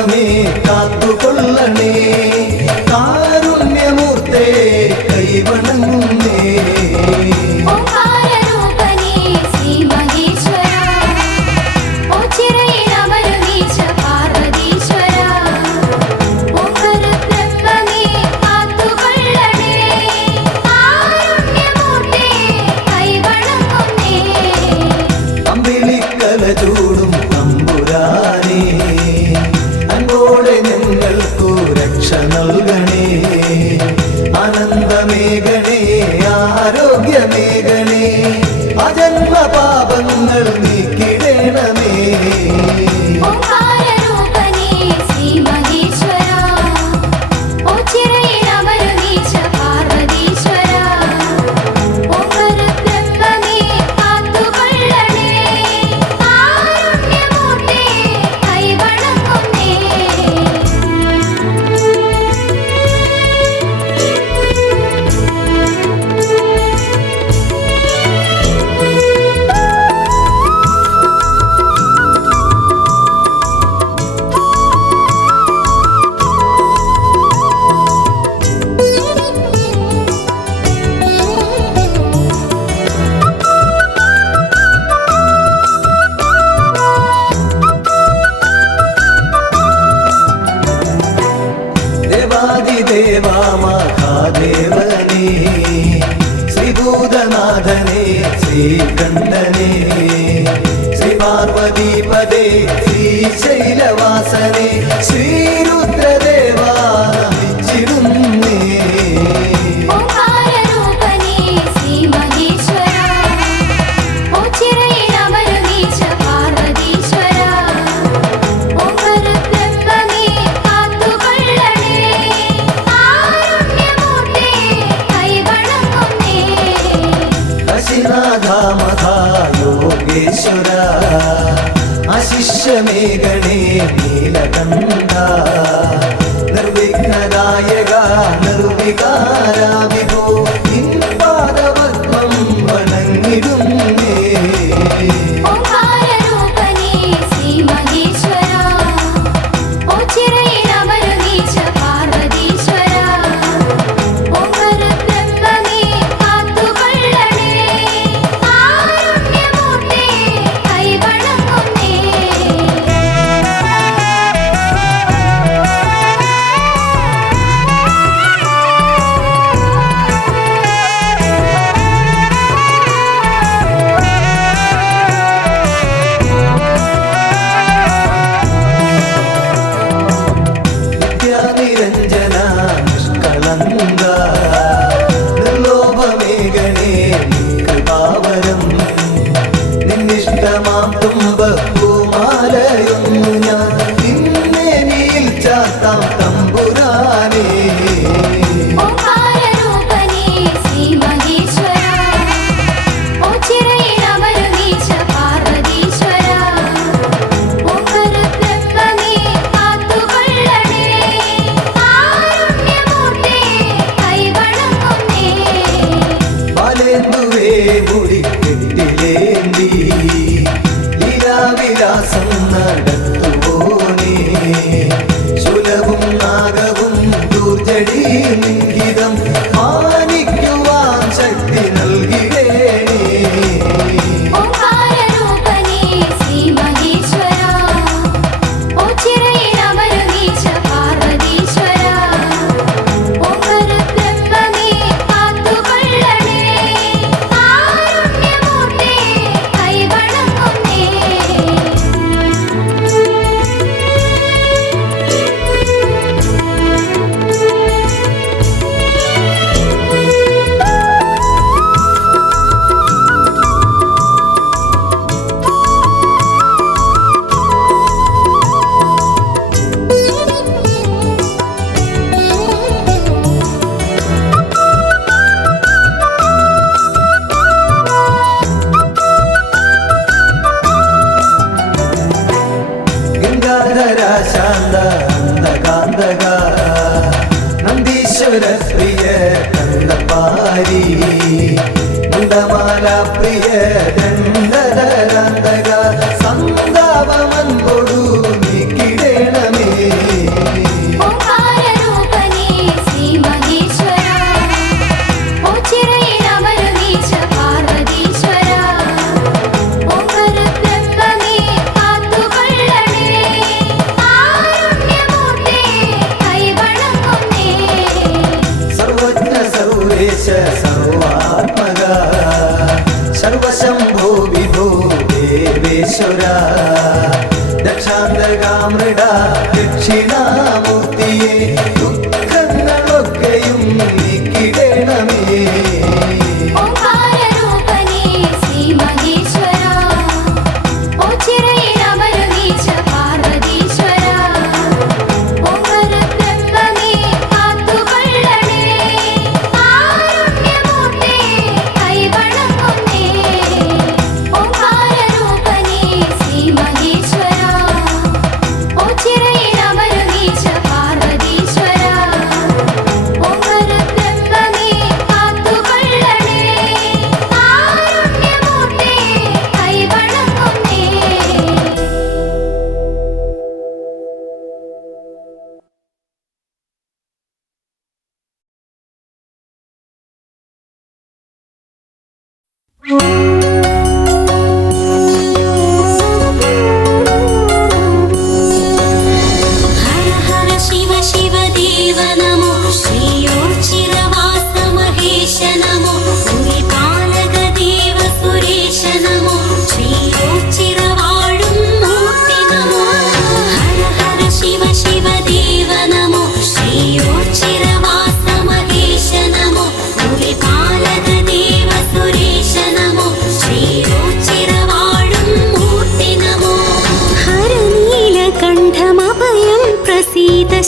ബ്രഹ്മമേ കാത്തുകൊള്ളണേ. കാരുണ്യമൂർത്തേ കൈവണങ്ങുന്നേ. ചൂടും തമ്പുരാനേ അൻപോടെ ഞങ്ങൾക്കു രക്ഷ നൽകണേ. ആനന്ദമേഘണേ ആരോഗ്യമേഘണേ അജന്മ പാപങ്ങൾ നീക്കിടണമേ. ദേവാ മഹാദേവനേ ശ്രീഭൂതനാഥനേ ശ്രീകണ്ഠനേ ശ്രീപാർവതീപദേ ശ്രീശൈലവാസനേ ശ്രീരുദ്രദേവാ നമിച്ചിടുന്നേ. യോഗേശ്വര അശിഷ്യമേഘണേ നീലകണ്ഠ നിർവിഘ്നദായക നിർവികാര വിഭോ നിൻ പാദപദ്മം വണങ്ങിടുന്നേ. നിർലോഭമേഘനേ കൃപാവരം നിന്നിഷ്ടമാം തുമ്പപ്പൂമാലയൊന്നു ഞാൻ നിന്നേനിയിൽ ചാർത്താം തമ്പുരാനേ. മുടിക്കെട്ടിലേന്തി ലീലാവിലാസം നടത്തുപോനേ ശൂലവും നാഗവും ദൂർജടി ലിംഗിതം മാനിക്കുവാൻ ശക്തി നൽകിടേണേ. ശാന്ത അന്തകാന്തക നന്ദീശ്വര പ്രിയ കണ്ടപാരി മുണ്ടമാല പ്രിയ ദണ്ഡധരാന്തക സന്താപമൻകൊടു നീക്കിടേണമേ. സുര ദക്ഷാന്തകാമൃഡ ദക്ഷിണാമൂർത്തിയെ ദുഃഖങ്ങളൊക്കെയും നീക്കിടണമേ.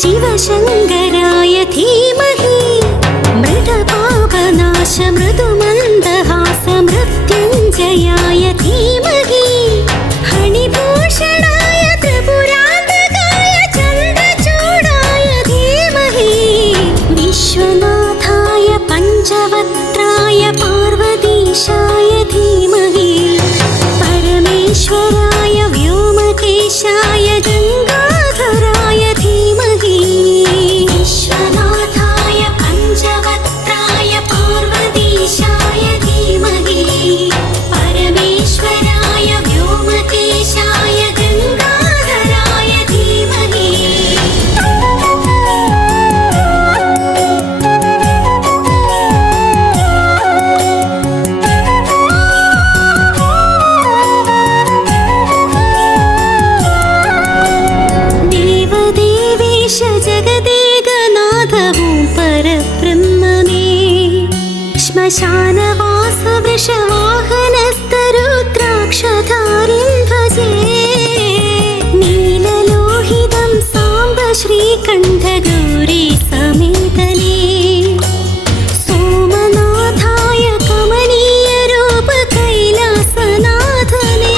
शिवशङ्कराय धीमहि मृतपापनाश मृदुमन्दहास मृत्युञ्जयाय धीमहि फणिभूषणाय त्रिपुरान्तकाय चन्द्रचूडाय धीमहि विश्वनाथाय पञ्चवक्त्राय पार्वतीशाय धीमहि परमेश्वराय व्योमकेशाय गङ्गाधराय धीमहि विश्वनाथाय पञ्चवक्त्राय पार्वतीशाय धीमहि परमेश्वराय व्योमकेशाय गङ्गाधराय धीमहि देवदेवेश जगदेकनाथवो परब्रह्ममे श्मशानवास वृषवाहनस्तरुद्राक्षधारिं भजे नीललोहितं साम्ब श्रीकण्ठगौरी समेतने सोमनाथाय कमनीयरूप कैलासनाथने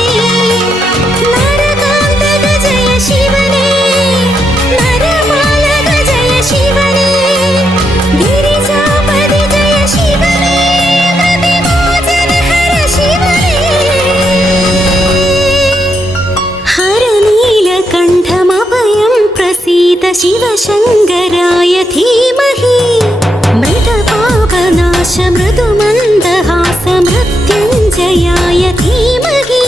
नरकान्तक जय शिवने नरमालक जय शिवने गिरिजापति जय शिवने प्रतिमोचनहर शिवने हरनीलकण्ठमभयं प्रसीद शिवशङ्कराय धीमहि मृतपापनाश मृदुमन्दहास मृत्युञ्जयाय धीमहि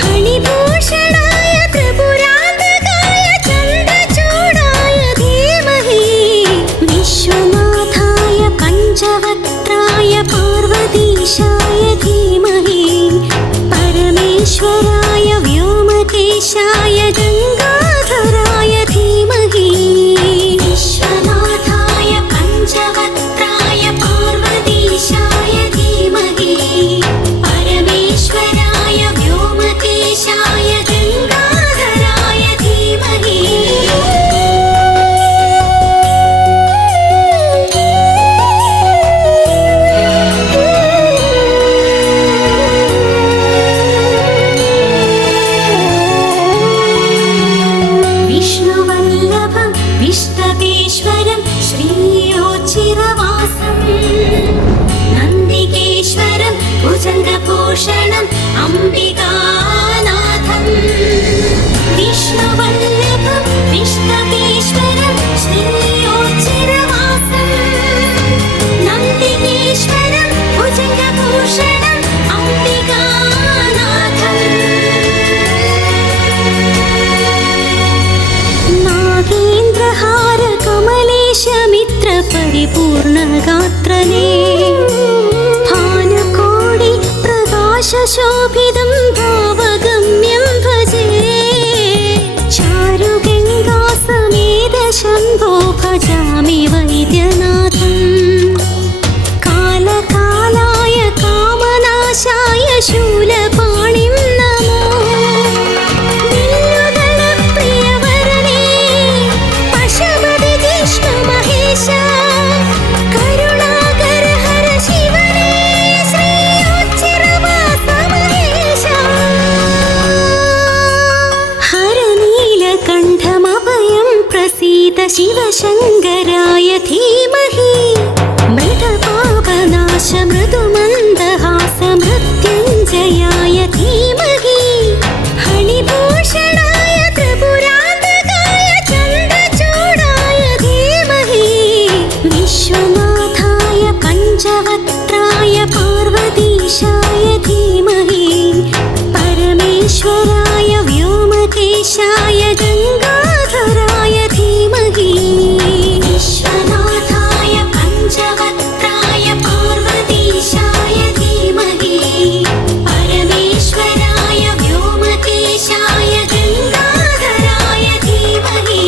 फणिभूषणाय त्रिपुरान्तकाय चन्द्रचूडाय धीमहि विश्वनाथाय पञ्चवक्त्राय पार्वतीशाय धीमहि परमेश्वराय व्योमकेशाय गङ्गाधराय धीमहि विश्वनाथाय पञ्चवक्त्राय पार्वतीशाय धीमहि परमेश्वराय व्योमकेशाय गङ्गाधराय धीमहि विष्णुवल्लभं विष्णवेश्वरं श्रीयोचिरवासं नन्दिकेश्वरं भुजङ्गभूषणम् अम्बिकानाथं विष्णुवल्लभं विष्णवेश्वरं श्रीयोचिरवासं नन्दिकेश्वरं भुजङ्गभूषणम् अम्बिकानाथम् नागेन्द्रहार कमलेशमित्र परिपूर्णगात्रने भानुकोटि प्रकाशशोभितं भावगम्यं प्रणीत शिवशङ्कराय धीमहि मृतपापनाश मृदुमन्दहास मृत्युञ्जयाय धीमहि फणिभूषणाय त्रिपुरान्तकाय चन्द्रचूडाय धीमहि विश्वनाथाय पञ्चवक्त्राय पार्वतीशाय धीमहि परमेश्वराय व्योमकेशाय गङ्गाधराय धीमहि विश्वनाथाय पञ्चवक्त्राय पार्वतीशाय धीमहि परमेश्वराय व्योमकेशाय गङ्गाधराय धीमहि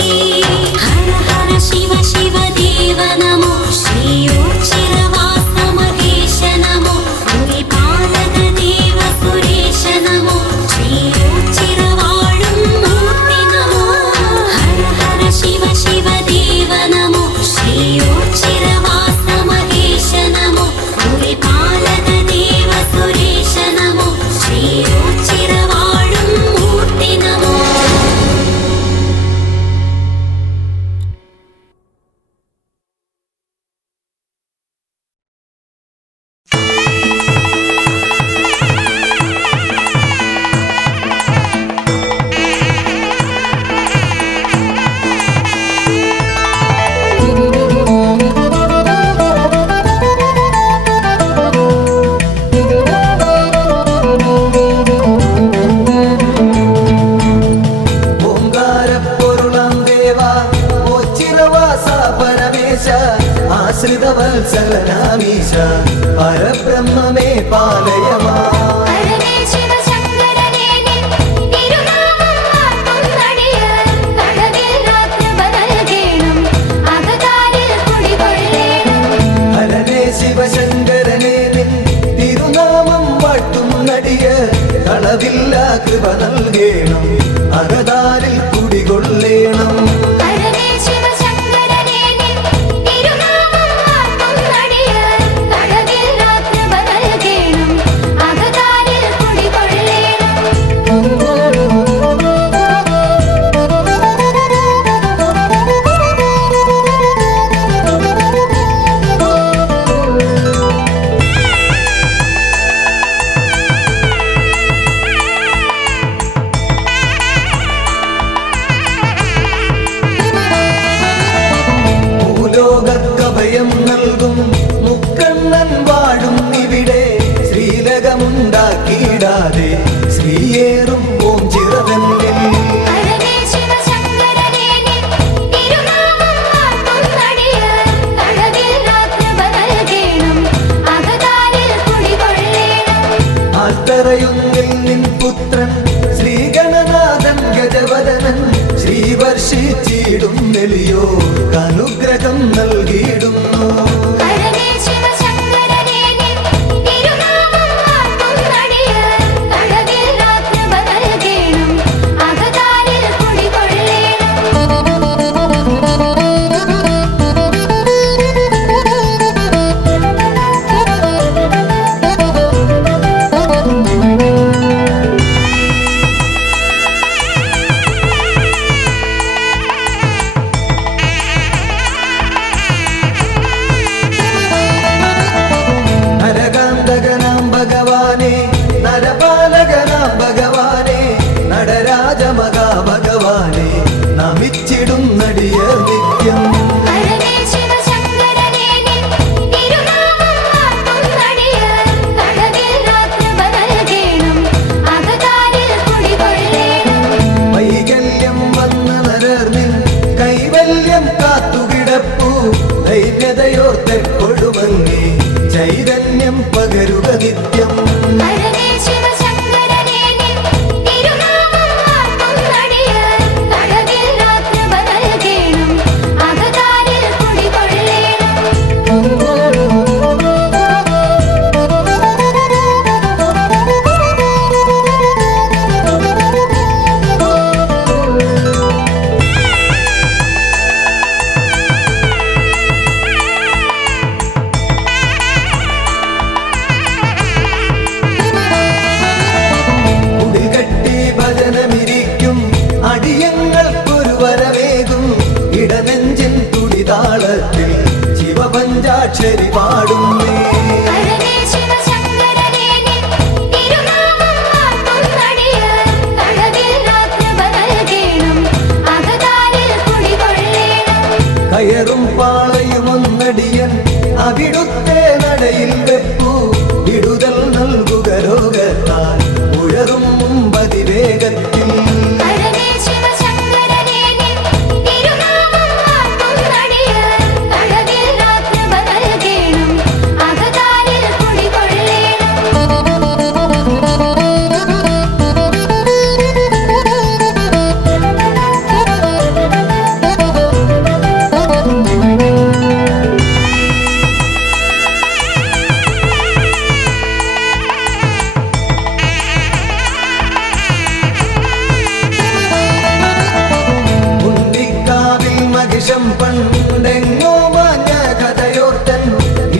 हर हर शिव शिव देव नमो श्री उच्चिरवास महेश नमो भूमिपालक देव सुरेश नमो श्री उच्चिरवाळुं मूर्ति नमो हर हर शिव शिव देव नमो श्री उच्चिरवास महेश नमो भूमिपालक देव सुरेश नमो श्री उच्चिरवाळुं मूर्ति नमो ഓംകാരപ്പൊരുളാം ദേവാ ഓച്ചിരവാസ പരമേശ ആശ്രിതവത്സലനാമീശ പരബ്രഹ്മമേ പാലയമാ ഹരനേ ശിവശങ്കരനേ നിൻ തിരുനാമം വാഴ്ത്തുന്നടിയാർ കടവിൽ രാത്രിപ നൽകേണം അകതാരിൽ കുടികൊള്ളേണം ഹരനേ ശിവശങ്കരനേ നിൻ തിരുനാമം വാഴ്ത്തുന്നടിയ കളവില്ല കൃപ നൽകേണം അകതാരിൽ കുടികൊള്ളേണം ഹരനേ ശിവശങ്കരനേ നിൻ തിരുനാമം വാഴ്ത്തുന്നടിയാർ കടവിൽ രാത്രിപ നൽകേണം അകതാരിൽ കുടികൊള്ളേണം ഭൂലോകക്കഭയം നൽകും മുക്കണ്ണൻ വാഴും ഇവിടെ ശ്രീലകമുണ്ടാക്കിയിടാതെ ശ്രീയേറും ഓം ചിറതന്നിൽ ഹരനേ ശിവശങ്കരനേ നിൻ തിരുനാമം വാഴ്ത്തുന്നടിയാർ കടവിൽ രാത്രിപ നൽകേണം അകതാരിൽ കുടികൊള്ളേണം ആൽത്തറയൊന്നിൽ നിൻ പുത്രൻ ശ്രീഗണനാഥൻ ഗജവദനൻ ശ്രീവർഷിച്ചിടും നെളിയോ അനുഗ്രഹം നൽകിയിടുന്നു ഹരനേ ശിവശങ്കരനേ നിൻ തിരുനാമം വാഴ്ത്തുന്നടിയാർ കടവിൽ രാത്രിപ നൽകേണം അകതാരിൽ കുടികൊള്ളേണം നരകാന്തകനാം ഭഗവാനെ നരപാലകനാം ഭഗവാനെ നടരാജമകാ ഭഗവാനെ നമിച്ചിടും നടിയ നിത്യം ഹരനേ ശിവശങ്കരനേ നിൻ തിരുനാമം വാഴ്ത്തുന്നടിയാർ കടവിൽ രാത്രിപ നൽകേണം അകതാരിൽ കുടികൊള്ളേണം വൈകല്യം വന്ന നരർനിൻ കൈവല്യം കാത്തുകിടപ്പു ധൈര്യതയോർത്തെക്കൊടുമങ്ങി ചൈതന്യം പകരുക നിത്യം ഹരനേ ശിവശങ്കരനേ നിൻ തിരുനാമം വാഴ്ത്തുന്നടിയാർ കടവിൽ രാത്രിപ നൽകേണം അകതാരിൽ കുടികൊള്ളേണം പഞ്ചാക്ഷരി പാടുന്നേ. ഹരനേ ശിവശങ്കരനേ നിൻ തിരുനാമം വാഴ്ത്തുന്നടിയാർ തടവില്ലാത്ത നൽകേണം അകതാരിൽ കുടികൊള്ളേണം. കയറും പാളയുമൊന്നടിയൻ അവിടുത്തെ നടയിൽ വെപ്പു. വിടുതൽ നൽകുക രോഗത്താൽ ഉഴറും മുമ്പതിവേഗത്തിൽ. ഹരനേ ശിവശങ്കരനേ നിൻ തിരുനാമം വാഴ്ത്തുന്നടിയാർ തടവില്ലാത്ത നൽകേണം അകതാരിൽ കുടികൊള്ളേണം. മുണ്ടിക്കാവിൽ മഹിഷം പണ്ടെങ്ങോ മാഞ്ഞ കഥയോർത്തൻ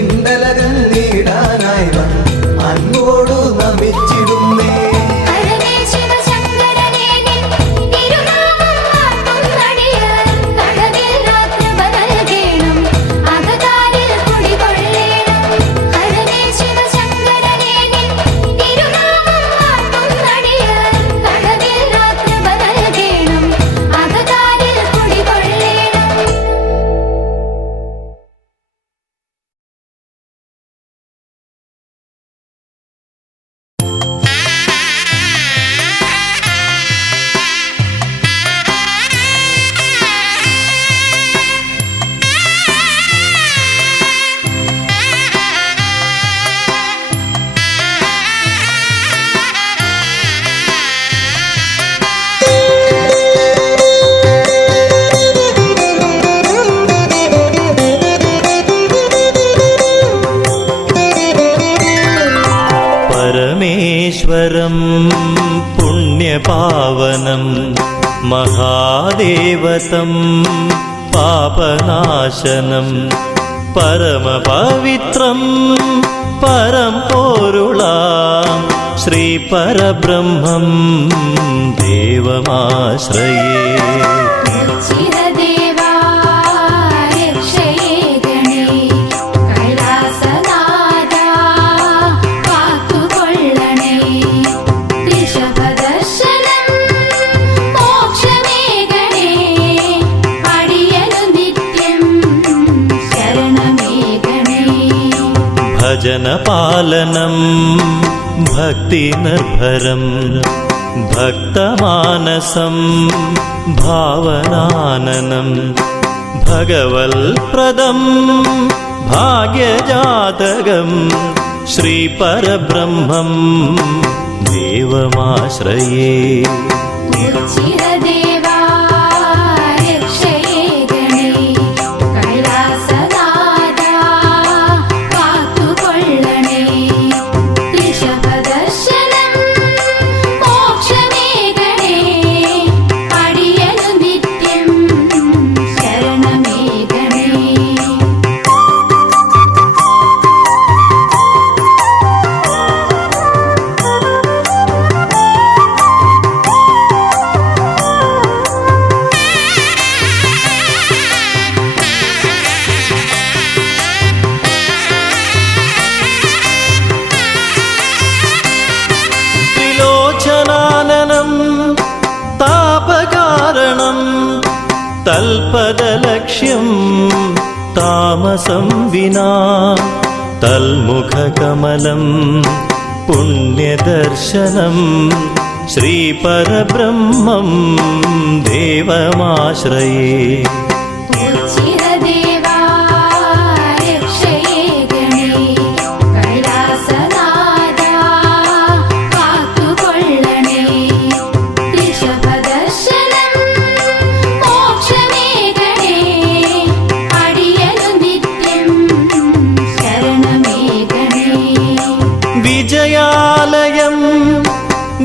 ഇണ്ടലകൻ നീടാനായി വന്ന് അങ്ങോടു നമിച്ചിടുന്നേ. ഹരനേ ശിവശങ്കരനേ നിൻ തിരുനാമം വാഴ്ത്തുന്നടിയാർ തടവില്ലാത്ത നൽകേണം അകതാരിൽ കുടികൊള്ളേണം. ഹരനേ ശിവശങ്കരനേ നിൻ തിരുനാമം വാഴ്ത്തുന്നടിയാർ തടവില്ലാത്ത നൽകേണം അകതാരിൽ കുടികൊള്ളേണം. परमेश्वरं पुण्यपावनं महादेवतं पापनाशनं परमपवित्रं परं पोरुळां श्रीपरब्रह्मं देवमाश्रये. ചിരദേവാ രക്ഷയേ ഗണേ കൈലാസനാഥാ കാത്തുകൊള്ളണേ. ഋഷഭദർശനം മോക്ഷമേ ഗണേ അടിയനു നിത്യം ശരണമേ ഗണേ. भजनपालनं भक्तिनिर्भरं भक्तमानसं भावनाननं भगवत्प्रदं भाग्यजातकं श्रीपरब्रह्मं देवमाश्रये. ചിരദേവാ രക്ഷയേ ഗണേ കൈലാസനാഥാ കാത്തുകൊള്ളണേ. ഋഷഭദർശനം മോക്ഷമേ ഗണേ അടിയനു നിത്യം ശരണമേ ഗണേ. त्रिलोचनाननं तापकारणं तल्पदलक्ष्यं तामसं विना तल्मुखकमलं पुण्यदर्शनं श्रीपरब्रह्मं देवमाश्रये. ചിരദേവാ രക്ഷയേ ഗണേ കൈലാസനാഥാ കാത്തുകൊള്ളണേ. ഋഷഭദർശനം മോക്ഷമേ ഗണേ അടിയനു നിത്യം ശരണമേ ഗണേ. विजयालयं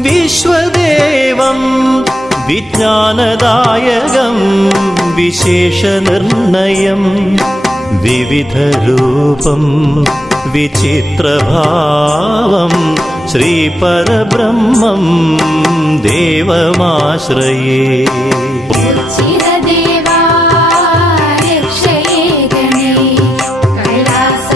विश्वदेवं विज्ञानदायकं विशेषनिर्णयं विविधरूपं विचित्रभावं श्रीपरब्रह्मं देवमाश्रये. ചിരദേവാ രക്ഷയേ ഗണേ കൈലാസ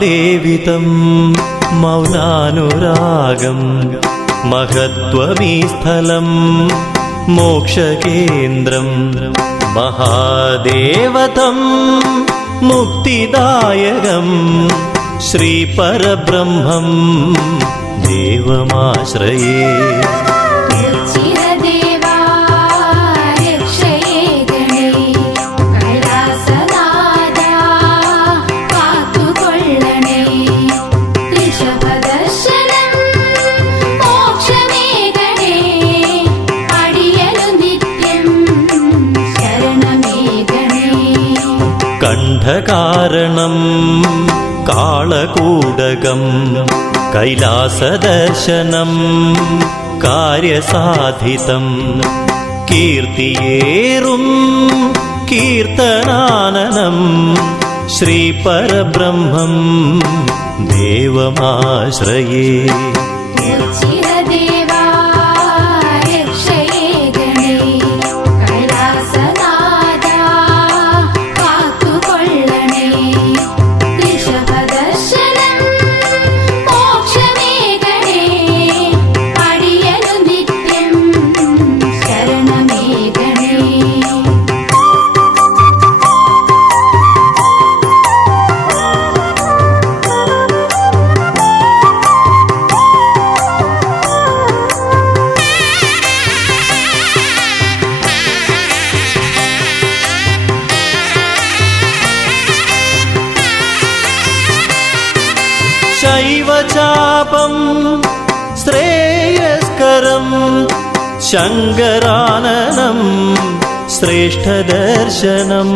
മഹാദേവിതം മൗനാനുരാഗം മഹത്വമീ സ്ഥലം മോക്ഷകേന്ദ്രം മഹാദേവതം മുക്തിദായകം ശ്രീപരബ്രഹ്മം ദേവമാശ്രയേ ചിരദേവാ രക്ഷയേ ഗണേ കൈലാസനാഥാ കാത്തുകൊള്ളണേ ഋഷഭദർശനം മോക്ഷമേ ഗണേ അടിയനു നിത്യം ശരണമേ ഗണേ കണ്ഠകാരണം കാളകൂടകം കൈലാസദർശനം കാര്യസാധിതം കീർത്തിയേറും കീർത്തനാനനം ശ്രീപരബ്രഹ്മം ദേവമാശ്രയേ ചിരദേവാ രക്ഷയേ ഗണേ കൈലാസനാഥാ കാത്തുകൊള്ളണേ ഋഷഭദർശനം മോക്ഷമേ ഗണേ അടിയനു നിത്യം ശരണമേ ഗണേ ശൈവചാപം ശ്രേയസ്കരം ശങ്കരാനനം ശ്രേഷ്ഠദർശനം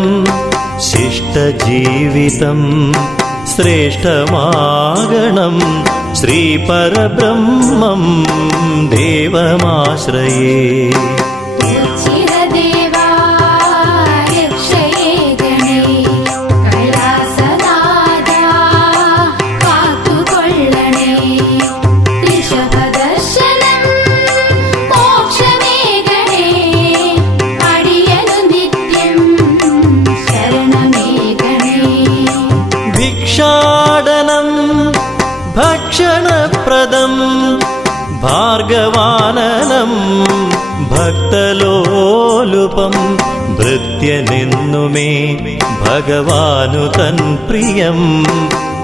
ശിഷ്ടജീവിതം ശ്രേഷ്ഠമാഗണം ശ്രീപരബ്രഹ്മം ദേവമാശ്രയേ ചിരദേവാ രക്ഷയേ ഗണേ കൈലാസനാഥാ കാത്തുകൊള്ളണേ ഋഷഭദർശനം മോക്ഷമേ ഗണേ അടിയനു നിത്യം ശരണമേ ഗണേ ഭിക്ഷാടനം ഭക്ഷണപ്രദം ഭാർഗവാനനം ഭക്തലോലുപം ഭൃത്യനെന്നുമേ ഭഗവാനു തൻ പ്രിയം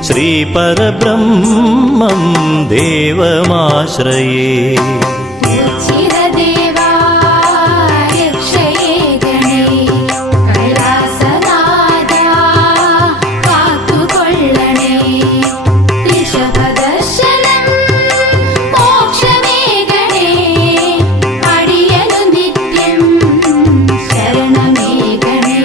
ശ്രീപരബ്രഹ്മം ദേവമാശ്രയേ ചിരദേവാ രക്ഷയേ ഗണേ കൈലാസനാഥാ കാത്തുകൊള്ളണേ ഋഷഭദർശനം മോക്ഷമേ ഗണേ അടിയനു നിത്യം ശരണമേ ഗണേ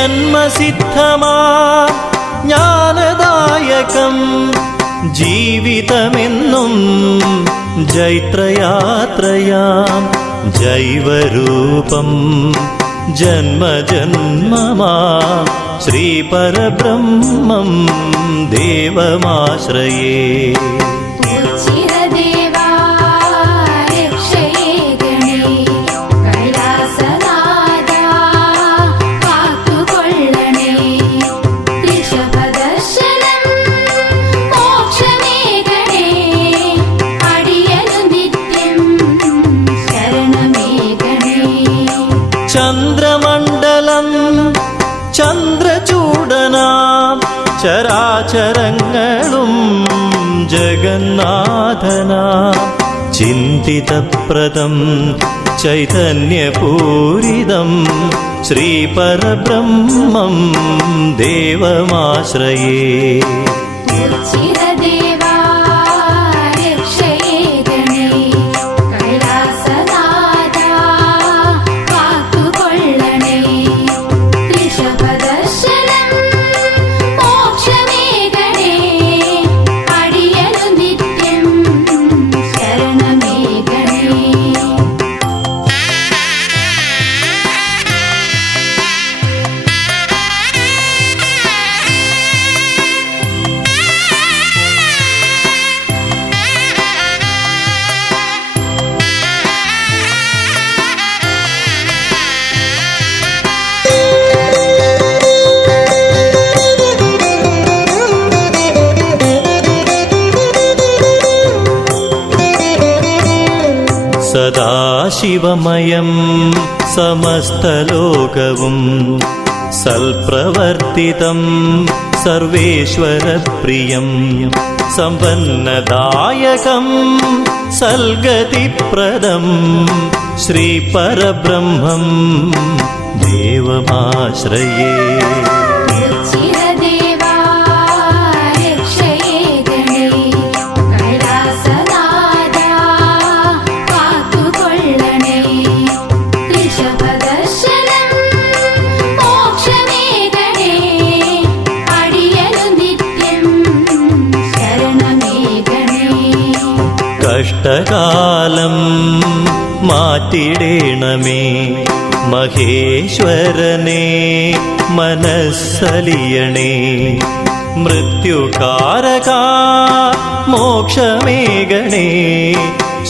ജന്മസിദ്ധമാ ജ്ഞാനദായകം ജീവിതമെന്നും ജൈത്രയാത്രയാം ജൈവരൂപം ജന്മജന്മമാ ശ്രീപരബ്രഹ്മം ദേവമാശ്രയേ ചിരദേവാ രക്ഷയേ ഗണേ കൈലാസനാഥാ കാത്തുകൊള്ളണേ ഋഷഭദർശനം മോക്ഷമേ ഗണേ അടിയനു നിത്യം ശരണമേ ഗണേ ചന്ദ്രമണ്ഡലം ചന്ദ്രചൂടനാം ചരാചരങ്ങളും ജഗന്നാഥനാം ചിന്തിതപ്രദം ചൈതന്യപൂരിതം ശ്രീപരബ്രഹ്മം ദേവമാശ്രയേ ചിരദേവാ രക്ഷയേ ഗണേ കൈലാസനാഥാ കാത്തുകൊള്ളണേ ഋഷഭദർശനം മോക്ഷമേ ഗണേ അടിയനു നിത്യം ശരണമേ ഗണേ സദാശിവമയം സമസ്തലോകവും സൽപ്രവർത്തിതം സർവേശ്വരപ്രിയം സമ്പന്നദായകം സൽഗതിപ്രദം ശ്രീപരബ്രഹ്മം ദേവമാശ്രയേ. ചിരദേവാ രക്ഷയേ ഗണേ കൈലാസനാഥാ കാത്തുകൊള്ളണേ. ഋഷഭദർശനം മോക്ഷമേ ഗണേ അടിയനു നിത്യം ശരണമേ ഗണേ. കഷ്ടകാലം മാറ്റിടേണമേ മഹേശ്വരനെ മനസ്സലിയണേ. മൃത്യുകാരക മോക്ഷമേകണേ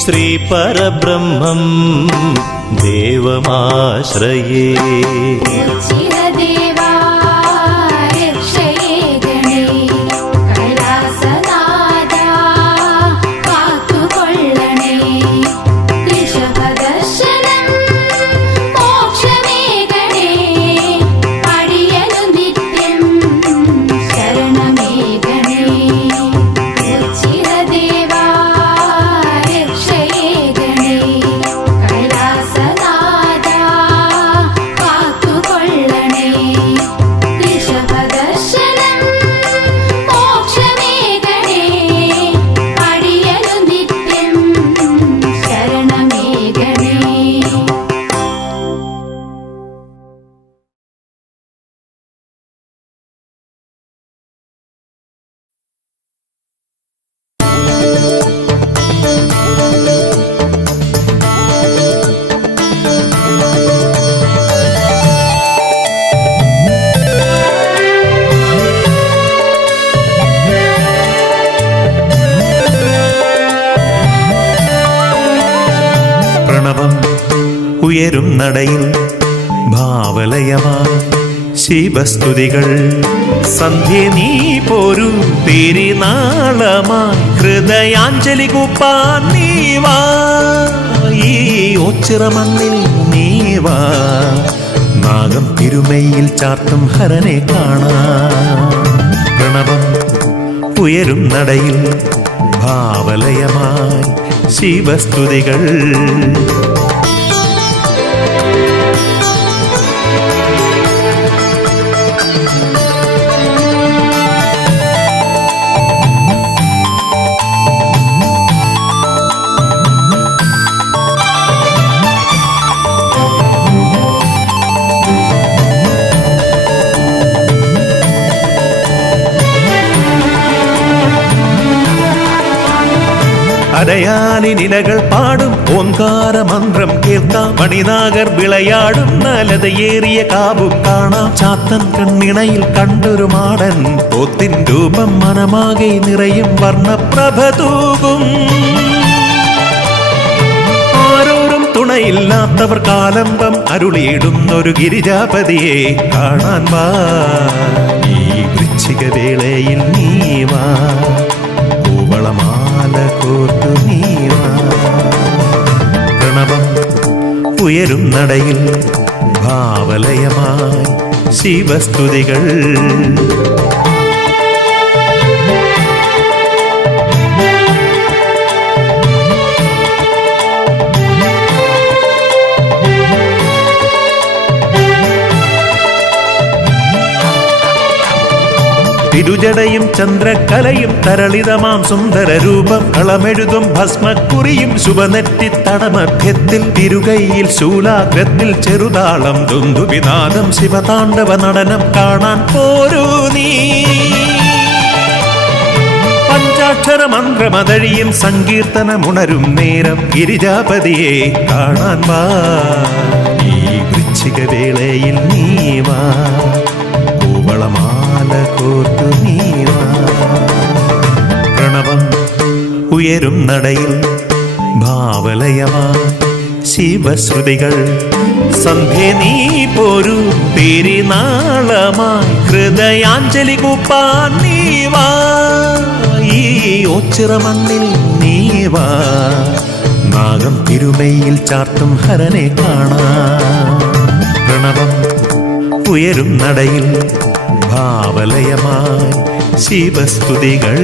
ശ്രീപരബ്രഹ്മം ദേവമാശ്രയേ. ചിരദേവാ രക്ഷയേ ഗണേ കൈലാസനാഥാ കാത്തുകൊള്ളണേ. ഋഷഭദർശനം മോക്ഷമേ ഗണേ അടിയനു നിത്യം ശരണമേ ഗണേ. ചിരദേവാ രക്ഷയേ ഗണേ കൈലാസനാഥാ കാത്തുകൊള്ളണേ. ഋഷഭദർശനം മോക്ഷമേ ഗണേ അടിയനു നിത്യം ശരണമേ ഗണേ. പ്രണവം ഉയരും നടയിൽ ഭാവലയമായി ശിവസ്തുതികൾ സന്ധ്യ നീ പോരു തിരുനാളമായി ഹൃദയാഞ്ജലി കൂപ്പാൻ നീവാ. ഈ ഓച്ചിറമണ്ണിൽ നീവാ നാഗം തിരുമയിൽ ചാർത്തും ഹരനെ കാണാം. പ്രണവം ഉയരും നടയിൽ ഭാവലയമായി ശിവസ്തുതികൾ അരയാലി നിലകൾ പാടും ഓംകാര മന്ത്രം കേൾക്കാം. മണിനാഗർ വിളയാടും നലതയേറിയ കാവും കാണാം. ചാത്തൻ കണ്ണിണയിൽ കണ്ടൊരു മാടൻ പോത്തിൻ രൂപം മനമാകെ നിറയും വർണ്ണപ്രഭ തൂകും. ആരോരും തുണയില്ലാത്തവർ കാലംബം അരുളിയിടുന്നൊരു ഗിരിജാപതിയെ കാണാൻ വാ. ഈ വൃശ്ചിക വേളയിൽ നീ വാ കൂവളമാല കോർത്തു നീ വാ. പ്രണവം ഉയരും നടയിൽ ഭാവലയമായി ശിവസ്തുതികൾ തിരുജടയും ചന്ദ്രകലയും തരളിതമാം സുന്ദര രൂപം കളമെഴുതും ഭസ്മക്കുറിയും ശുഭനെറ്റിത്തടമധ്യത്തിൽ തിരുകൈയിൽ ശൂലാഗ്രത്തിൽ ചെറുതാളം ദുന്ദുവിനാദം ശിവതാണ്ഡവ നടനം കാണാൻ പോരൂ നീ. പഞ്ചാക്ഷര മന്ത്രമതഴിയും സങ്കീർത്തനമുണരും നേരം ഗിരിജാപതിയെ കാണാൻ വാ. ഈ വൃശ്ചിക വേളയിൽ നീ വാ കൂവളമാല കോർത്തു നീ വാ. പ്രണവം ഉയരും നടയിൽ ഭാവലയമായി ശിവശ്രുതികൾ സന്ധ്യ നീ പോരു തിരുനാളമായി ഹൃദയാഞ്ജലി കൂപ്പാൻ നീ വാ. ഈ ഓച്ചിറമണ്ണിൽ നീ വാ നാഗം തിരുമയിൽ ചാർത്തും ഹരനെ കാണാം. പ്രണവം ഉയരും നടയിൽ ഭാവലയമായി ശിവസ്തുതികൾ.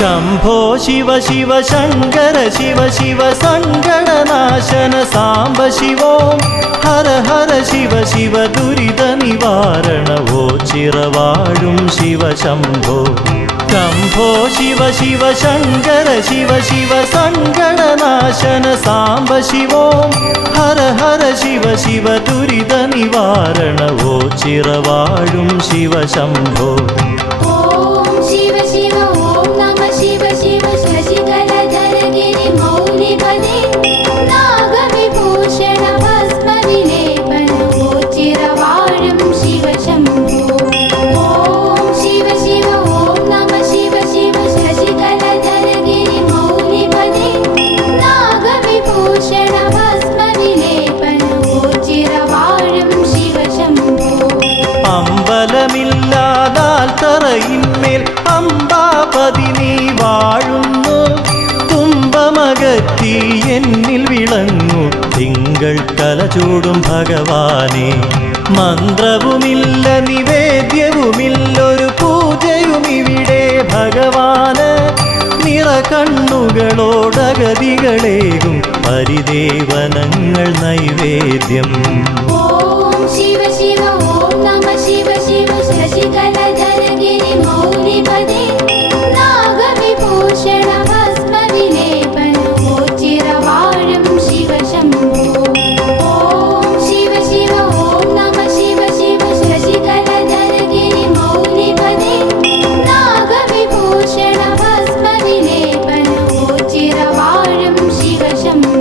ശംഭോ ശിവ ശിവ ശങ്കര ശിവ ശിവ സങ്കടനാശന സാംബ ശിവോം ഹര ഹര ശിവ ശിവ ദുരിത നിവാരണവോ ചിറവാഴും ശിവ ശംഭോ. ശംഭോ ശിവ ശിവ ശങ്കര ശിവ ശിവ സങ്കടനാശന സാംബ ശിവോം ഹര ഹര ശിവ ശിവ ദുരിത നിവാരണവോ ചിറവാഴും ശിവ ശംഭോ. ഓം ശിവ ശിവ ഓം നമഃ ശിവ ശിവ ശശികലധര ഗിരി മൗലിപദേ നാഗവിഭൂഷണ ഭസ്മ വിലേപന ചിരവാഴും ശിവ ശംഭോ. ഓം ശിവ ശിവ ഓം നമഃ ശിവ ശിവ ശശികലധര ഗിരി മൗലിപദേ നാഗവിഭൂഷണ ഭസ്മ വിലേപന ചിരവാഴും ശിവ ശംഭോ. അമ്പലമില്ലാതാൽ തറയിന്മേൽ അമ്പാപതി നീ വാഴുന്നു. തുമ്പമകറ്റി എന്നിൽ വിളങ്ങു തിങ്കൾ കലചൂടും ഭഗവാനെ. മന്ത്രവുമില്ല നിവേദ്യവുമില്ലൊരു പൂജയുമിവിടെ ഭഗവാന്. നിറകണ്ണുകളോടഗതികളേകും പരിദേവനങ്ങൾ നൈവേദ്യം. ഓം ശിവ ശിവ ഓം നമഃ ശിവ ശിവ ശശികലധര ഗിരി മൗലിപദേ നാഗവിഭൂഷണ ഭസ്മ വിലേപന ചിരവാഴും ശിവ ശംഭോ. ഓം ശിവ ശിവ ഓം നമഃ ശിവ ശിവ ശശികലധര ഗിരി മൗലിപദേ നാഗവിഭൂഷണ ഭസ്മ വിലേപന ചിരവാഴും ശിവ ശംഭോ.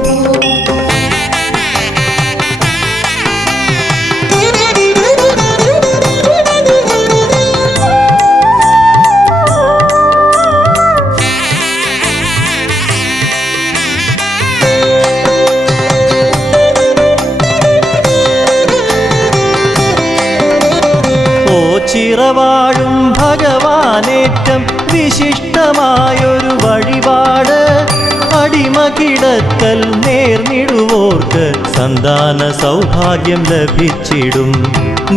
ചിറവാഴും ഭഗവാനേറ്റം വിശിഷ്ടമായൊരു വഴിപാട്. അടിമ കിടത്തൽ നേർന്നിടുവോർക്ക് സന്താന സൗഭാഗ്യം ലഭിച്ചിടും.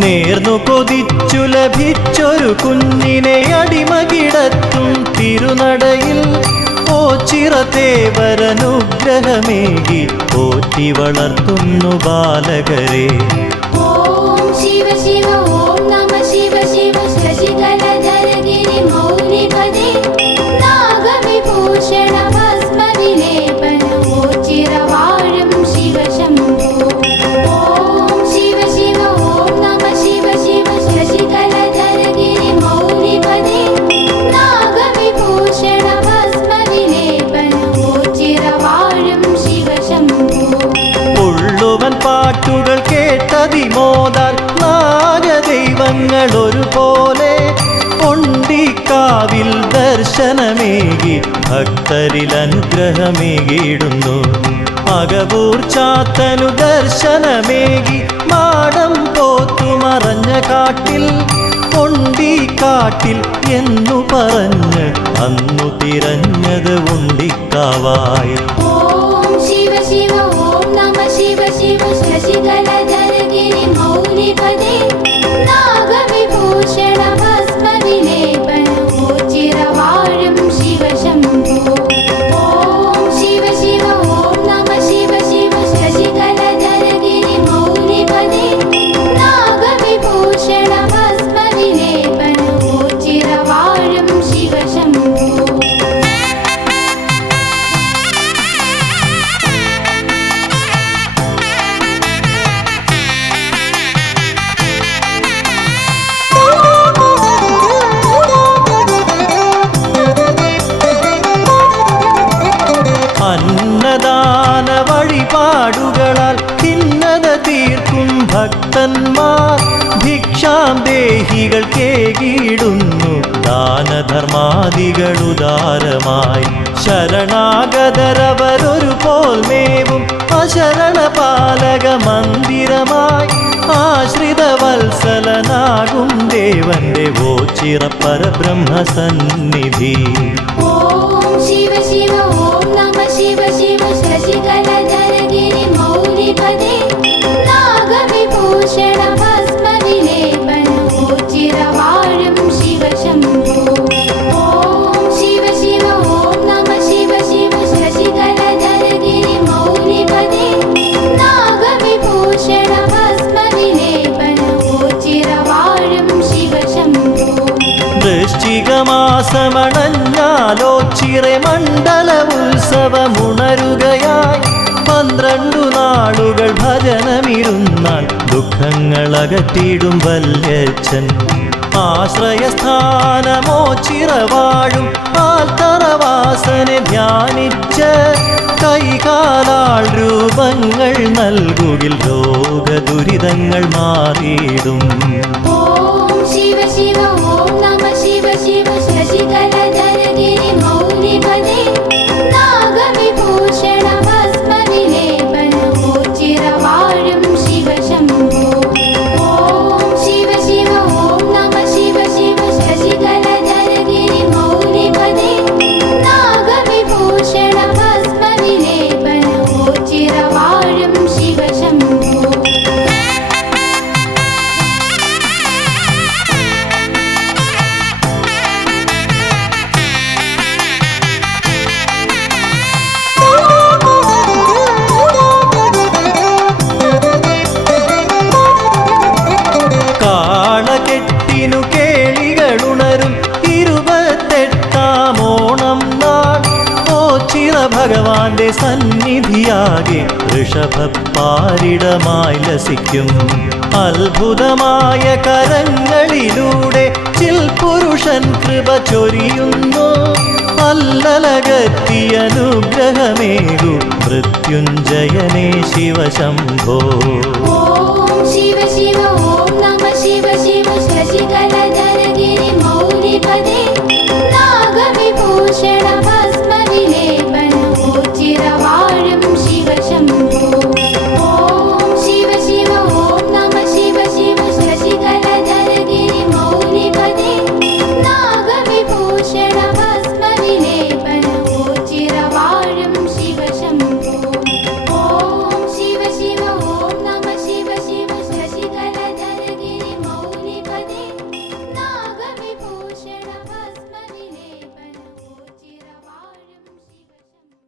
നേർന്നു കൊതിച്ചു ലഭിച്ചൊരു കുഞ്ഞിനെ അടിമ കിടത്തും തിരുനടയിൽ. ഓ ചിറതേവരനുഗ്രഹമേകി പോറ്റി വളർത്തുന്നു ബാലകരെ. ഓം ശിവ ശിവ ഓം നമഃ ശിവ ശിവ ശശികലധര ഗിരി മൗലിപദേ നാഗവിഭൂഷണ ഭസ്മ വിലേപന ചിരവാഴും ശിവ ശംഭോ. ഓം ശിവ ശിവ ഓം നമഃ ശിവ ശിവ ശശികലധര ഗിരി മൗലിപദേ നാഗവിഭൂഷണ ഭസ്മ വിലേപന ചിരവാഴും ശിവ ശംഭോ. ഉള്ളുവൻ പാട്ടുകൾ കേട്ടതിമോദാൽ നാഗദൈവങ്ങൾ ഒരുപോലെ ഒണ്ടിക്കാവിൽ ദർശനമേകി ഭക്തരിൽ അനുഗ്രഹമേകിയിടുന്നു. അകവൂർ ചാത്തനു ദർശനമേകി മാടം പോത്തു മറഞ്ഞ കാട്ടിൽ. ഒണ്ടിക്കാട്ടിൽ എന്നു പറഞ്ഞ് അന്നു തിരഞ്ഞത് ഉണ്ടിക്കാവായി. ഓം ശിവ ശിവ ഓം നമഃ ശിവ ശിവ ശശികലധര ഗിരി മൗലിപദേ നാഗവിഭൂഷണ ഭസ്മ വിലേപന ചിരവാഴും ശിവ ശംഭോ. ഓം ശിവ ശിവ ഓം നമഃ ശിവ ശിവ ശശികലധര ഗിരി മൗലിപദേ നാഗവിഭൂഷണ ഭസ്മ വിലേപന ചിരവാഴും ശിവ ശംഭോ. ദാന വഴിപാടുകളാൽ ഖിന്നത തീർക്കും ഭക്തന്മാർ ഭിക്ഷാം ദേഹികൾ കേകിടുന്നു ദാനധർമാദികളുദാരമായി ശരണാഗതരവരൊരു പോൽ മേവും അശരണ പാലക മന്ദിരമായി ആശ്രിത വത്സലനാകും ദേവന്റെ ഓച്ചിറ പരബ്രഹ്മസന്നിധി. ഓം ശിവ ശിവ ഓം നമ ശിവ ശിവ ശശികലധരഗിരി മൗലിപദേ നാഗവിഭൂഷണ ഭസ്മ വിലേപന ഓച്ചിരവാഴും ശിവശംഭോ. ഓം ശിവ ശിവ ഓം നമ ശിവ ശിവ ശശികലധരഗിരി മൗലിപദേ നാഗവിഭൂഷണ ഭസ്മ വിലേപന ഓച്ചിരവാഴും ശിവശംഭോ. വൃശ്ചികമാസമണഞ്ഞാലോച്ചിറ മണ്ഡല ഉത്സവമുണരുകയായി 12 നാളുകൾ ഭജനമിരുന്നാൽ ദുഃഖങ്ങളകറ്റിടും വല്യച്ഛൻ. ആശ്രയസ്ഥാനമോച്ചിറ വാഴും ആൽത്തറവാസനെ ധ്യാനിച്ച് കൈകാലാൾ രൂപങ്ങൾ നൽകുകിൽ രോഗദുരിതങ്ങൾ മാറിയിടും. ഓം ശിവ ശിവ ഓം നമ ശിവ ശിവ ശശികലധരഗിരി മൗലിപദേ നാഗവിഭൂഷണ ഭസ്മ വിലേപന ഓച്ചിരവാഴും ശിവശംഭോ. ഓം ശിവ ശിവ ഓം നമ ശിവ ശിവ ശശികലധരഗിരി മൗലിപദേ നാഗവിഭൂഷണ ഭസ്മ വിലേപന ഓച്ചിരവാഴും ശിവശംഭോ. കാളകെട്ടിനു കേളികളുണരും 28-ാം ഓണം നാൾ ഓച്ചിറ ഭഗവാന്റെ സന്നിധിയാകെ ഋഷഭപ്പാരിടമായി ലസിക്കും. അത്ഭുതമായ കരങ്ങളിലൂടെ ചിൽപുരുഷൻ കൃപ ചൊരിയുന്നു. അല്ലലകത്തി അനുഗ്രഹമേകു മൃത്യുഞ്ജയനേ ശിവശംഭോ. ഓം ശിവ ശിവ ഓം നമ ശിവ ശിവ ശശികലധരഗിരി മൗലിപദേ നാഗവിഭൂഷണ ഭസ്മ വിലേപന ഓച്ചിരവാഴും ശിവശംഭോ. ഓം ശിവ ശിവ ഓം നമ ശിവ ശിവ ശശികലധരഗിരി മൗലിപദേ നാഗവിഭൂഷണ ഭസ്മ വിലേപന ഓച്ചിരവാഴും ശിവശംഭോ. ഓം ശിവ ശിവ ഓം നമ ശിവ ശിവ ശശികലധരഗിരി മൗലിപദേ നാഗവിഭൂഷണ ഭസ്മ വിലേപന ഓച്ചിരവാഴും ശിവശംഭോ.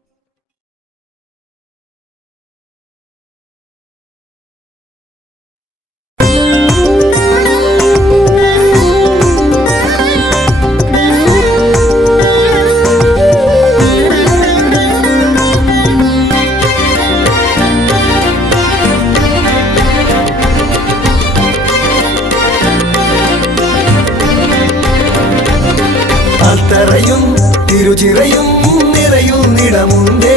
അത്തറയും തിരുചിറയും നിറയുന്നിടമുണ്ടേ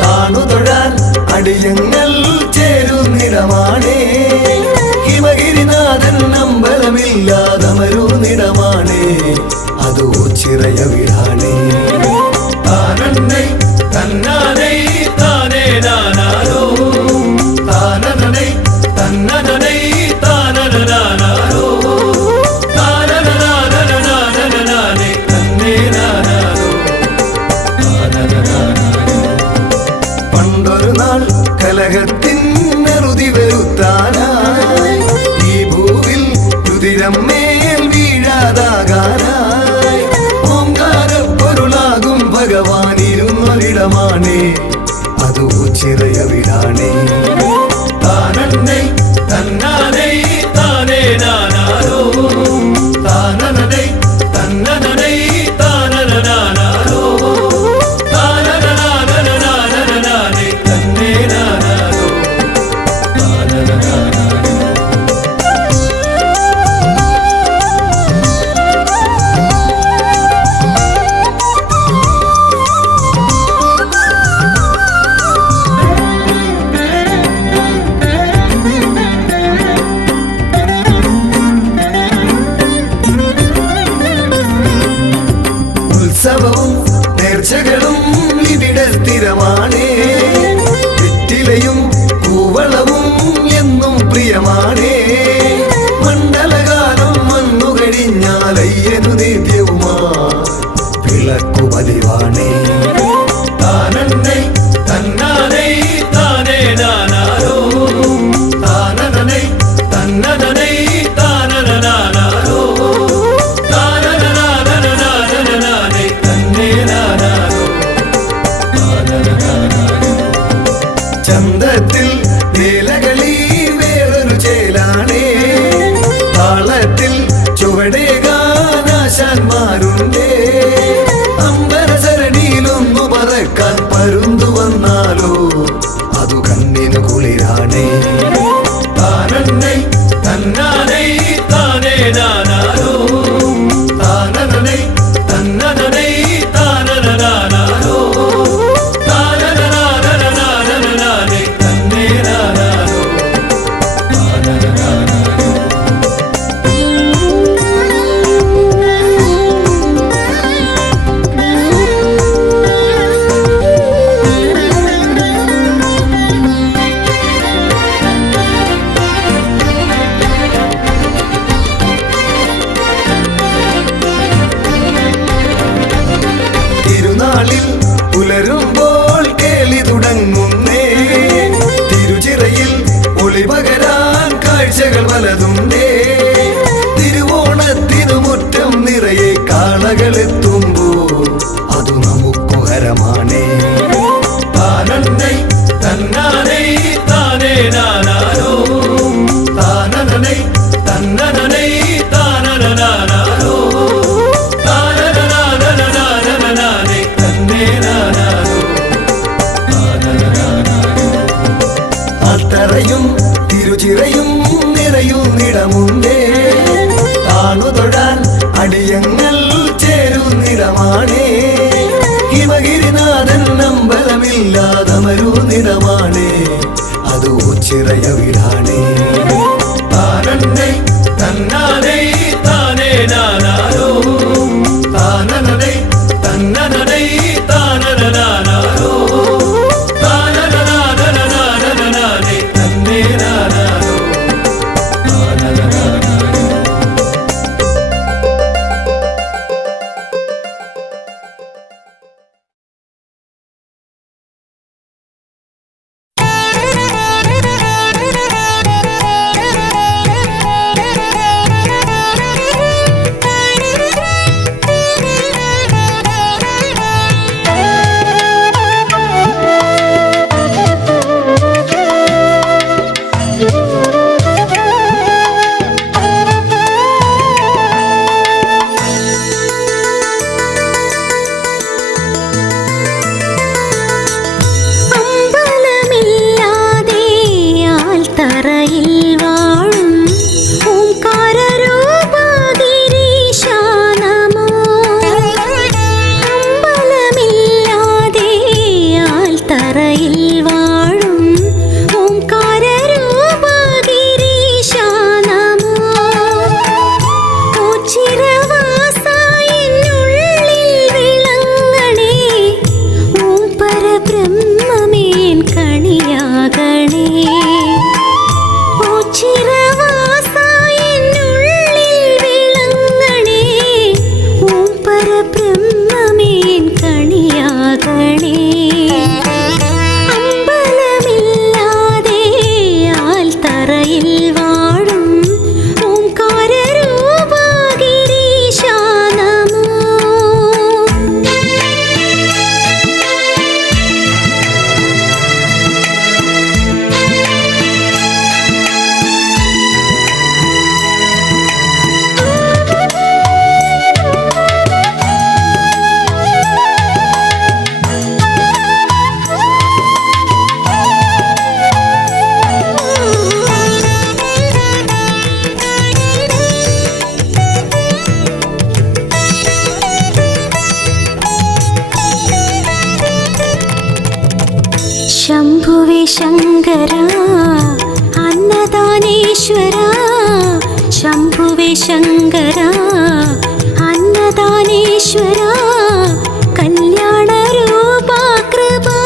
താണു തൊഴാൻ അടിയങ്ങൾ ചേരുന്നിടമാണേ. ഹിമഗിരിനാഥൻ അമ്പലമില്ലാതമരുന്നിടമാണേ അത് ഓച്ചിറയ വിടാണേ. താനന്നൈ തന്നാനൈ താനേ നാനാരോ താനനൈ തന്നനൈ താനനാരോ താനനാനേ തന്നേ നാനാരോ പണ്ടൊരു നാൾ കലഹത്തിൻ നെറുതി വരുത്താനായി ഈ ഭൂവിൽ രുതിരം മേൽ വീഴാതാകാനായി ഓംകാരപ്പൊരുളാകും ഭഗവാനിരുന്നൊരിടമാണേ അത് ഓച്ചിറയ വിടാണേ. താനന്നൈ തന്നാനൈ താനേ നാനാരോ താനനൈ തന്നനൈ താനനാരോ താനനാനേ തന്നേ നാനാരോ താനനാരോ. പ്രിയമാണേ വെറ്റിലയും കൂവളവും എന്നും പ്രിയമാണേ മണ്ഡലകാലം വന്നു കഴിഞ്ഞാൽ അയ്യനു നിത്യവുമാ വിളക്കു പതിവാണേ താനന്നൈ തന്നാനൈ താനേ നാനാരോ താനനനൈ തന്നനനൈ താനനനാനാരോ താനനനാനനനാനനനാനൈ തന്നേ നാനാരോ താനനനാനാരോ ചന്തത്തിൽ വേലകളി വേറൊരു ചേലാണേ താളത്തിൽ ചുവടേകാനാശാന്മാരുണ്ടേ അമ്പരസരണിയിലൊന്നു പറക്കാൻ പരുന്തു വന്നാലോ അതു കണ്ണിനു കുളിരാണേ താനന്നൈ തന്നാനൈ താനേ നാനാരോ താനനനൈ തന്നനനൈ താനനനാനാരോ താനനനാനനനാനനനാനൈ തന്നേ നാനാരോ താനനനാനാരോ തിരുനാളിൽ പുലരുമ്പോൾ കേളി തുടങ്ങുന്നേ തിരുചിറയിൽ ഒളി പകരാൻ കാഴ്ചകൾ പലതുണ്ടേ തിരുവോണത്തിനു മുറ്റം നിറയെ കാളകളെത്തുമ്പോൾ അതു നമുക്കു ഹരമാണേ താനന്നൈ തന്നാനൈ താനേ നാനാരോ താനനനൈ തന്നനനൈ താനനനാനാരോ താനനനാനനനാനനനാനൈ തന്നേ നാനാരോ താനനനാനാരോ അത്തറയും തിരുചിറയും നിറയുന്നിടമുണ്ടേ താണുതൊഴാൻ അടിയങ്ങൾ ചേരുന്നിടമാണേ ഹിമഗിരിനാഥൻ അമ്പലമില്ലാതമരുന്നിടമാണേ അതോ ചിറയവിടാണേ താനന്നൈ തന്നാനൈ താനേ നാനാരോ താനനനൈ തന്നനനൈ താനനനാനാരോ താനനനാനനനാനനനാനൈ തന്നേ നാനാരോ താനനനാനാരോ शम्भुवे शङ्करा अन्नदानेश्वरा शम्भुवे शङ्करा अन्नदानेश्वरा कल्याणरूपा कृपा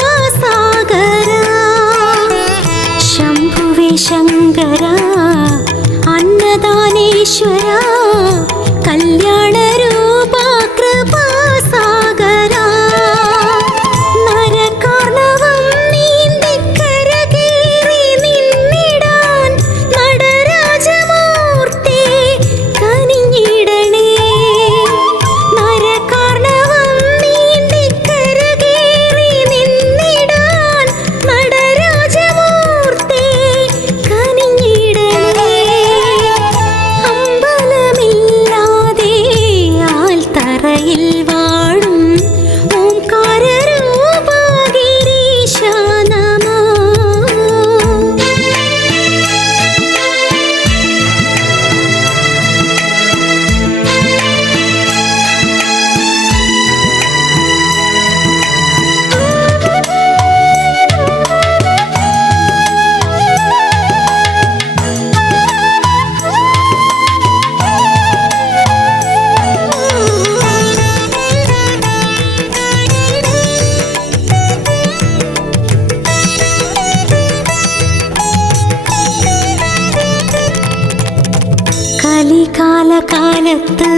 കലികാലകാലത്ത്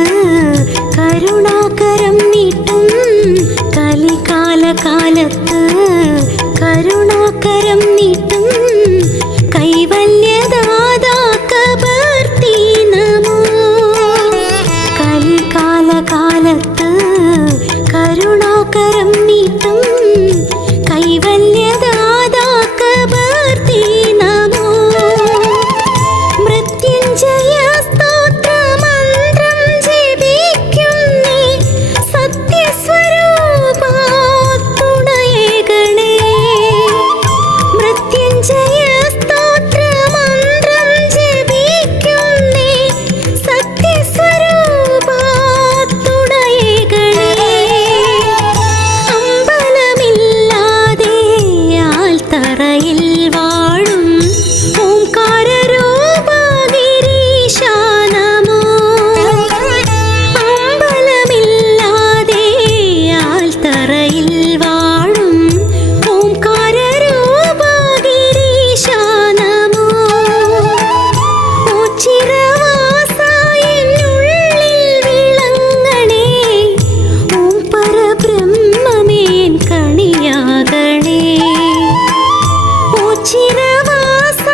കരുണാകരം നീട്ടും കലികാലകാലത്ത് കരുണാകരം നീട്ടും കൈവല്യദാതാ കബർത്തി നമോ കലികാലകാലത്ത് കരുണാകരം നീട്ടും കൈവല്യദാതാ കബർത്തി നമോ മൃത്യുഞ്ജയ സ്തോത്രമന്ത്രം ജപിക്കുന്നേ സത്യസ്വരൂപാ തുണയേകണേ മൃത്യുഞ്ജയ സ്തോത്രമന്ത്രം ജപിക്കുന്നേ സത്യസ്വരൂപാ തുണയേകണേ അമ്പലമില്ലാതെ ആൽത്തറയിൽ വാഴും ഓംകാരരൂപാ ഗിരീശാ നമോ അമ്പലമില്ലാതെ ആൽത്തറയിൽ വാഴും ഓംകാരരൂപാ ഗിരീശാ നമോ ഓച്ചിരവാസ എന്നുള്ളിൽ വിളങ്ങണേ ഓം പരബ്രഹ്മമേ കണിയാകണേ ഓച്ചിരവാസ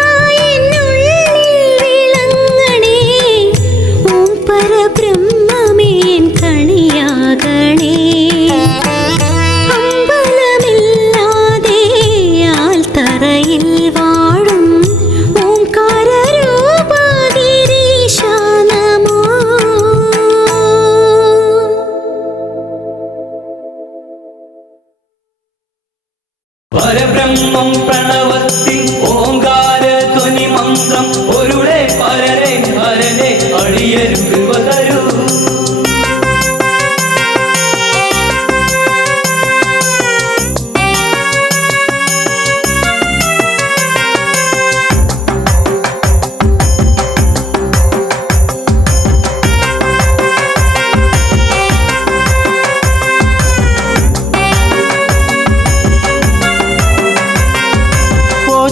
എന്നുള്ളിൽ വിളങ്ങണേ ഓം പരബ്രഹ്മമേ കണിയാകണേ അമ്പലമില്ലാതെ ആൽത്തറയിൽ വാഴും ഓംകാരരൂപാ ഗിരീശാ നമോ പരബ്രഹ്മം പ്രണവത്തിൽ ഓങ്കാര ധ്വനി മന്ത്രം ഒരുളെ പരരെ ഹരനെ അടിയരു കൃപ തരൂ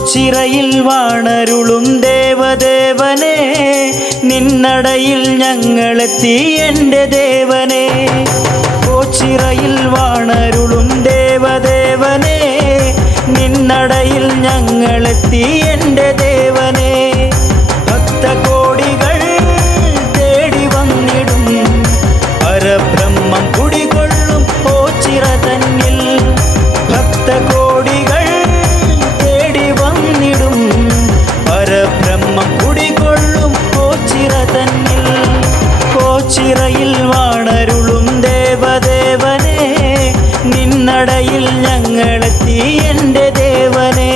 ചിറയിൽ വാണരുളും ദേവദേവനെ നിന്നടയിൽ ഞങ്ങളെത്തി എൻ്റെ ദേവനെ ഓച്ചിറയിൽ വാണരുളും ദേവദേവനെ നിന്നടയിൽ ഞങ്ങളെത്തി എൻ്റെ ദേവനെ ഭക്തകോടികൾ തേടി വന്നിടും പരബ്രഹ്മം കുടികൊള്ളും ഓച്ചിറ തന്നിൽ ഭക്തകോടികൾ വന്നിടും പരബ്രഹ്മം കുടികൊള്ളും ഓച്ചിറ തന്നിൽ ഓച്ചിറയിൽ വാണരുളും ദേവദേവനെ നിന്നടയിൽ ഞങ്ങളെത്തി എൻ്റെ ദേവനെ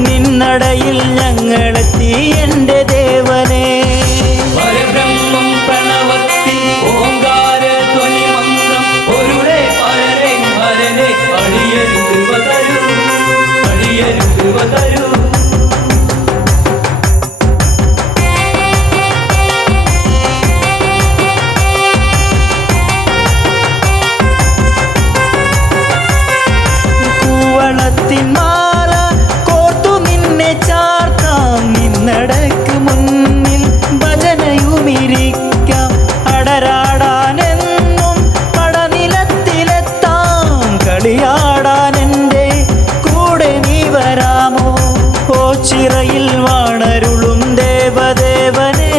നിന്നടയിൽ ഞങ്ങളെത്തി എൻ്റെ ദേവനെ പരബ്രഹ്മം പ്രണവത്തിൽ ഓങ്കാര ധ്വനി മന്ത്രം ഒരുളെ പരരെ ഹരനെ അടിയരു കൃപ തരൂ അടിയരു കൃപ തരൂ കൂവളത്തിൻ മാല കോർത്തു നിന്നെ ചാർത്താം നിന്നടക്ക് മുന്നിൽ ഭജനയുമിരിക്കാം അടരാടാനെന്നും പടനിലത്തിലെത്താം കളിയാടാൻ എൻ്റെ കൂടെ നീ വരാമോ ഓച്ചിറയിൽ വാണരുളും ദേവദേവനെ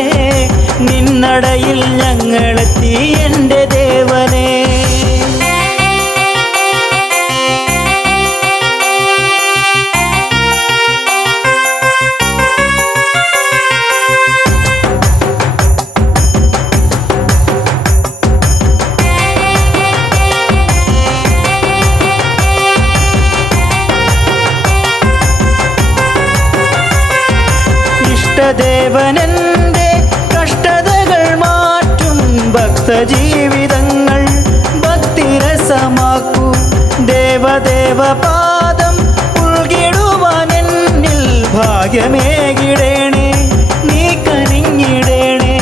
നിന്നടയിൽ ഞങ്ങളെത്തി എൻ്റെ ദേവനെ ദേവനെൻ്റെ കഷ്ടതകൾ മാറ്റും ഭക്തജീവിതങ്ങൾ ഭക്തിരസമാക്കൂ ദേവദേവ പാദം ഉൾകിടുവാൻ എന്നിൽ ഭാഗ്യമേകിടേണേ നീ കനിഞ്ഞിടേണേ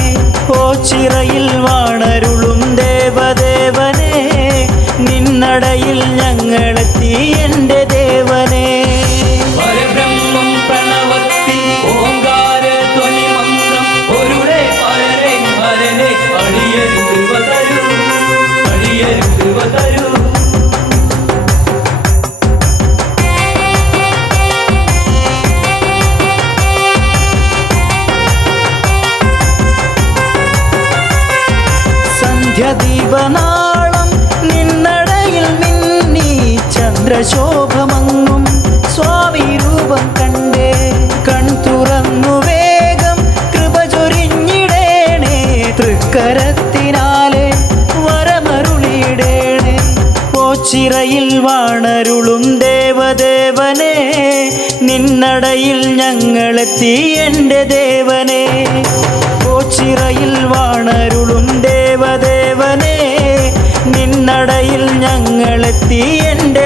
ഓച്ചിറയിൽ വാണരുളും ദേവദേവനെ നിന്നടയിൽ ഞങ്ങളെത്തി എൻ്റെ ദേവനെ പരബ്രഹ്മം പ്രണവത്തി ഓങ്കാര ധ്വനി മന്ത്രം ഒരുടെ പരരെ ഹരനെ അടിയരു കൃപ തരൂ അടിയരു കൃപ തരൂ സന്ധ്യദീപനാളം നിന്നടയിൽ മിന്നി ചന്ദ്രശോഭമങ്ങും സ്വാമി രൂപം കണ്ടേ കൺതുറന്നു വേഗം കൃപ ചൊരിഞ്ഞിടേണേ തൃക്കരത്തിനാലെ വരമരുളിയിടേണേ ഓച്ചിറയിൽ വാണരുളും ദേവദേവനെ നിന്നടയിൽ ഞങ്ങളെത്തി എൻ്റെ ദേവനെ ഓച്ചിറയിൽ വാണരുളും ദേവദേവനെ നിന്നടയിൽ ഞങ്ങളെത്തി എൻ്റെ